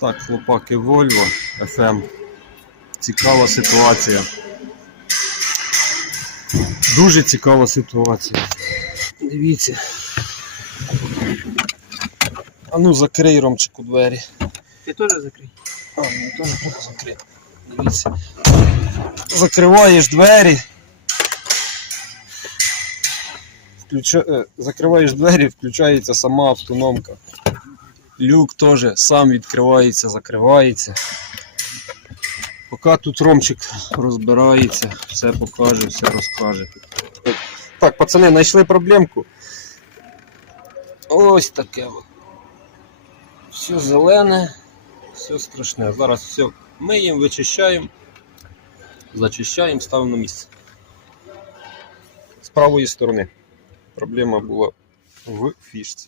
Так, хлопаки Volvo FM. Цікава ситуація. Дуже цікава ситуація. Дивіться. А ну закрий Ромчику двері. Ти теж закрий. А, ну то не треба закрити. Дивіться. Закриваєш двері. Включа... е, Закриваєш двері, включається сама автономка. Люк теж сам відкривається, закривається. Поки тут Ромчик розбирається, все покаже, все розкаже. Так, пацани, знайшли проблемку. Ось таке. Все зелене. Все страшне. Зараз все миємо, вичищаємо, зачищаємо, ставимо на місце. З правої сторони. Проблема була в фішці.